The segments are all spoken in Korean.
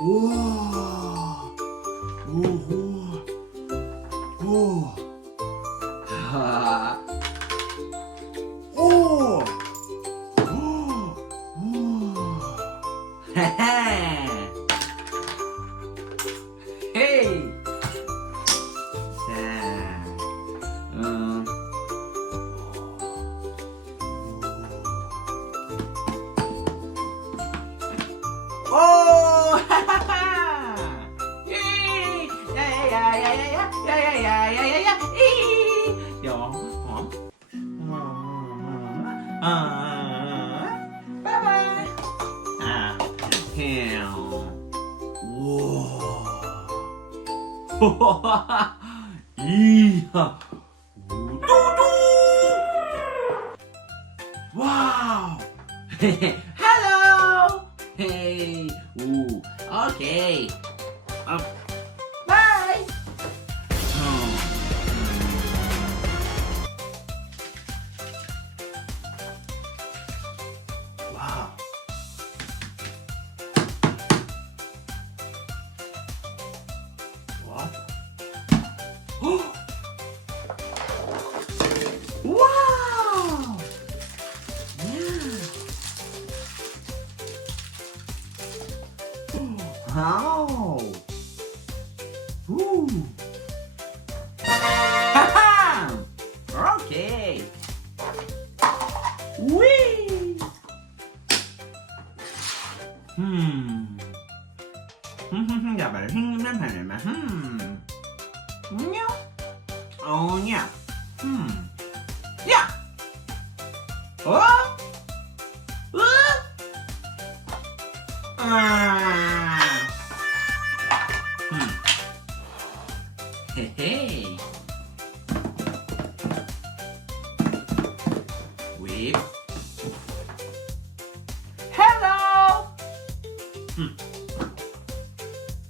우와. 오호. 오. 하. 오. 오. 오. 하하. 헤이. 자. 오. 하하하. 예. 야야야야야야야야야야야야야. 이. 요. 바이바이. 우와. 이야. 우두두. 와우. Hello. Hey. 오. Okay. Bye. 와우. What? Wow! Yeah. Wow! Ooh. Haha! Okay. Whee! Ja, maar ja. Oh ja. Ja. Oh. Hey hey. Whip. Hello.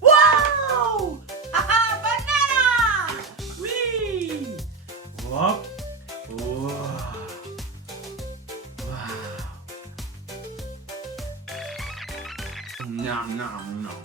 Wow! Haha, banana! Whee! Whoop. Wow. Nom nom nom.